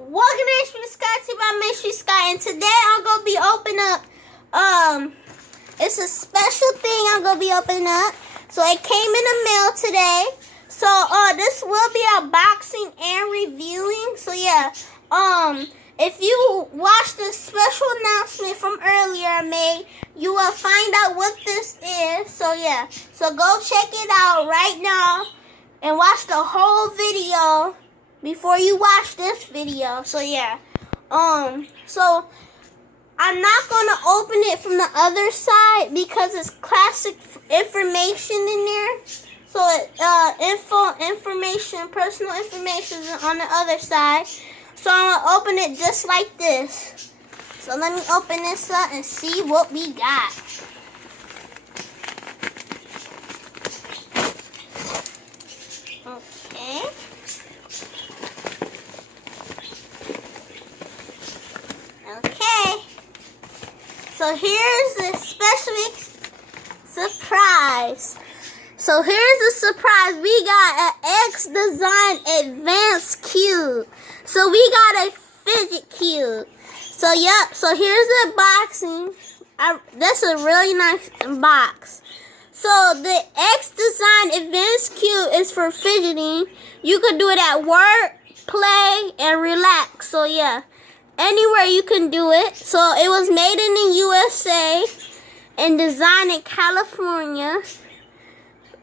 Welcome to Mystery Sky to my Mystery Sky, and today I'm gonna be opening up. It's a special thing I'm gonna be opening up. So it came in the mail today. So this will be unboxing and reviewing. So yeah, if you watched the special announcement from earlier I made, you will find out what this is. So yeah, so go check it out right now and watch the whole video before you watch this video. So yeah, so I'm not gonna open it from the other side because it's classic information in there. So information, personal information is on the other side. So I'm gonna open it just like this. So let me open this up and see what we got. Okay. Okay. So here's the special surprise. So here's the surprise. We got an Xdesign Advanced Cube. So we got a Fidget Cube. So yep. So here's the unboxing. That's a really nice box. So the Xdesign Advanced Cube is for fidgeting. You can do it at work, play, and relax. So yeah, anywhere you can do it. So it was made in the USA and designed in California.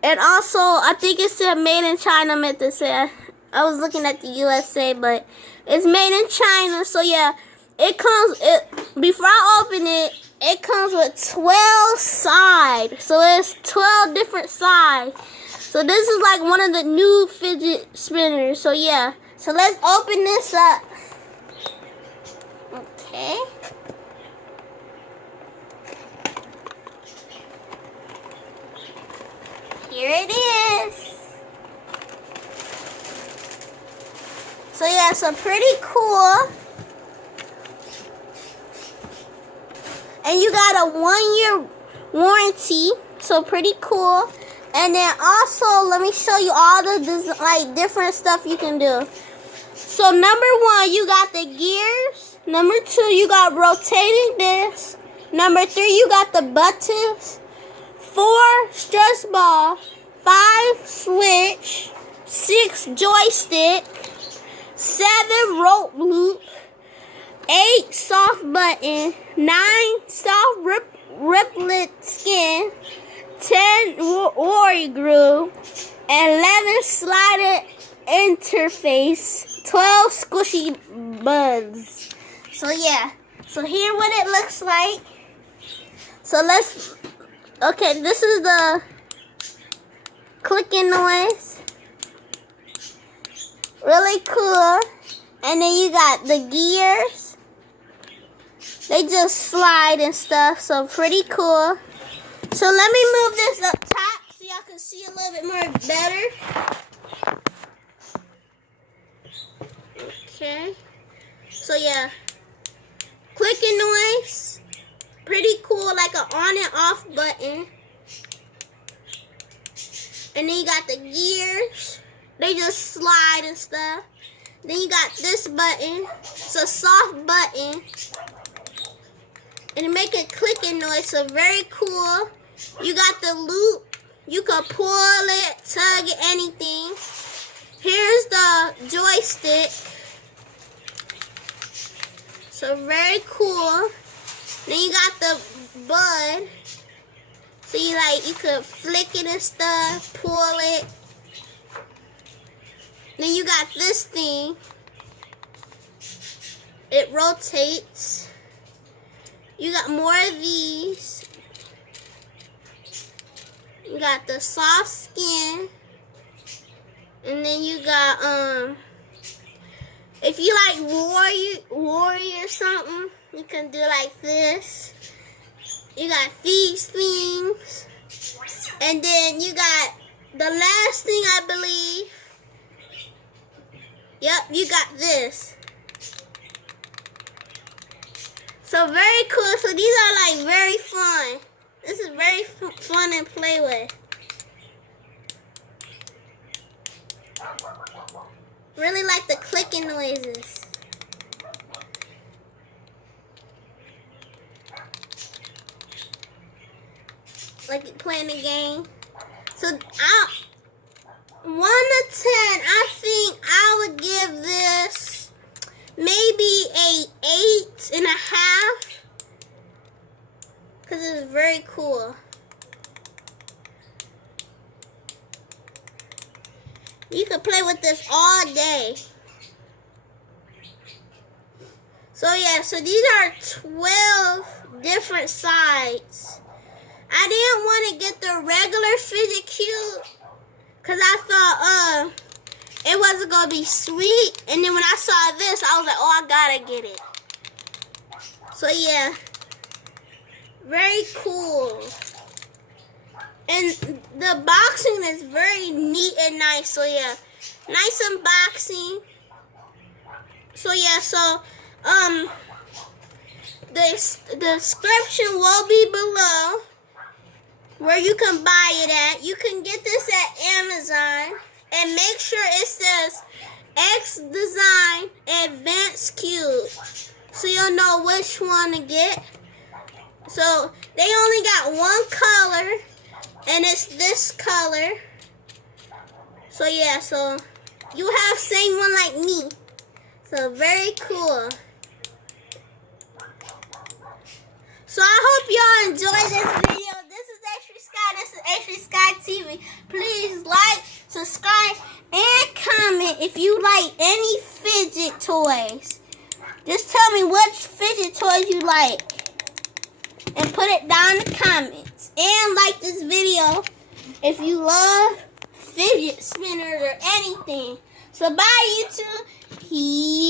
And also, I think it said made in China, I meant to say. I was looking at the USA, but it's made in China. So yeah, before I open it, it comes with 12 sides. So it's 12 different sides. So this is like one of the new fidget spinners. So yeah, so let's open this up. Okay. Here it is. So yeah, so pretty cool. And you got a 1-year warranty. So pretty cool. And then also, let me show you all the different stuff you can do. So number 1, you got the gears. Number 2, you got rotating this. Number 3, you got the buttons. 4, stress ball. 5, switch. 6, joystick. 7, rope loop. 8, soft button. 9, soft riplet skin. 10, worry groove. 11, slided interface. 12, squishy buds. So yeah, so here what it looks like. So okay, this is the clicking noise. Really cool. And then you got the gears. They just slide and stuff, so pretty cool. So let me move this up top so y'all can see a little bit more better. Okay. So yeah. Clicking noise. Pretty cool, like an on and off button. And then you got the gears. They just slide and stuff. Then you got this button. It's a soft button. And it make a clicking noise, so very cool. You got the loop. You can pull it, tug it, anything. Here's the joystick. So very cool. Then you got the bud. So you could flick it and stuff, pull it. Then you got this thing. It rotates. You got more of these. You got the soft skin. And then you got if you like warrior or something, you can do like this. You got these things. And then you got the last thing, I believe. Yep, you got this. So very cool. So these are like very fun. This is very fun and play with. Really like the clicking noises. like playing the game. So 1 to 10, I think I would give this maybe a 8.5. Because it's very cool. You can play with this all day. So yeah, so these are 12 different sides. I didn't want to get the regular Fidget Cube because I thought it wasn't going to be sweet. And then when I saw this, I was like, oh, I gotta get it. So yeah, very cool. And the boxing is very neat and nice. So yeah, nice unboxing. So yeah, so the description will be below where you can buy it at. You can get this at Amazon, and make sure it says Xdesign Advanced Cube, so you'll know which one to get. So they only got one color, and it's this color. So yeah, so you have same one like me. So very cool. So I hope y'all enjoyed this video. This is Extra Sky. This is Extra Sky TV. Please like, subscribe, and comment if you like any fidget toys. Just tell me which fidget toys you like. And put it down in the comments. And like this video if you love fidget spinners or anything. So bye YouTube. Peace.